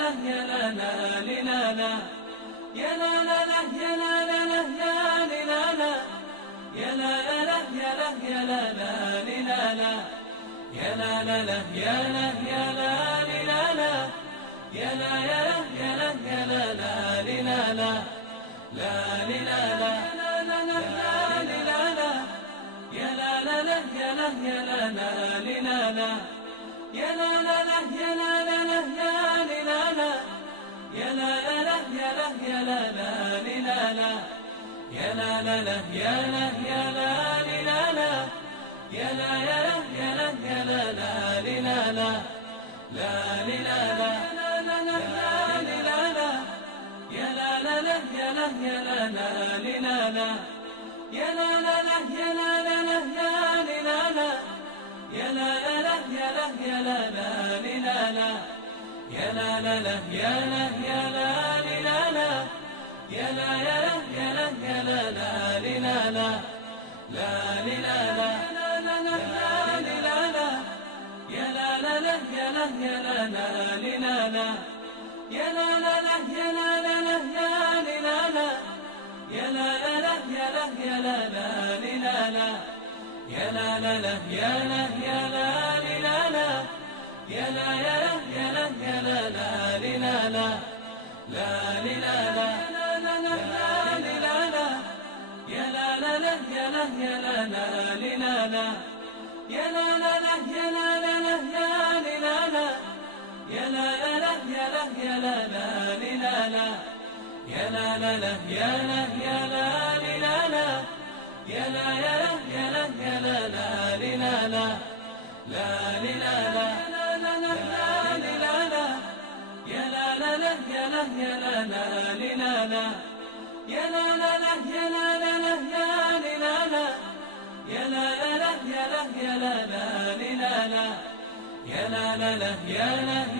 لا يا لا لا لا لا يا لا لا لا يا لا لا لا يا لا لا يا لا يا لا يا لا لا لا يا لا يا لا لا يا لا يا لا يا لا يا لا لا لا لا لا يا لا لا لا يا لا يا لا لا يا لا لا لا يا لا لا لا يا لا لا لا يا لا يا لا يا لا لا لا يا لا يا لا يا لا يا لا يا لا يا لا يا لا لا لا يا لا يا لا يا لا لا لا يا لا لا لا يا لا لا لا يا لا يا لا يا لا لا لا يا لا يا لا يا لا يا لا يا لا يا لا يا لا لا لا يا لا يا لا يا لا لا لا يا لا لا لا يا لا لا لا يا لا يا لا يا لا لا لا يا لا يا لا يا لا يا لا يا لا يا لا يا لا لا لا يا لا يا لا يا لا لا لا يا لا لا لا يا لا لا لا يا لا يا لا يا لا لا لا يا لا يا لا يا لا يا لا يا لا يا لا يا لا لا لا يا لا يا لا يا لا لا لا يا لا لا لا يا لا لا لا يا لا يا لا يا لا لا لا يا لا يا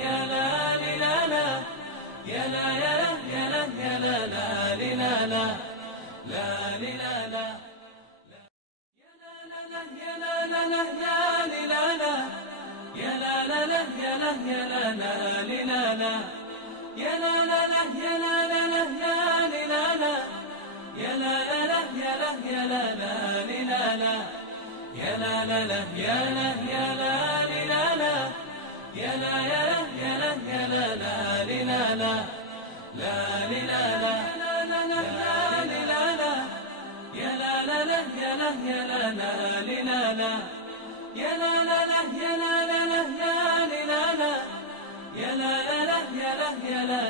لا يا لا يا لا يا لا يا لا يا لا لا لا يا لا يا لا يا لا لا لا يا لا لا لا يا لا لا لا يا لا يا لا يا لا لا لا يا لا يا لا يا لا يا لا يا لا يا لا يا لا لا لا يا لا يا لا يا لا لا لا يا لا لا لا يا لا لا لا يا لا لا لا يا لا يا لا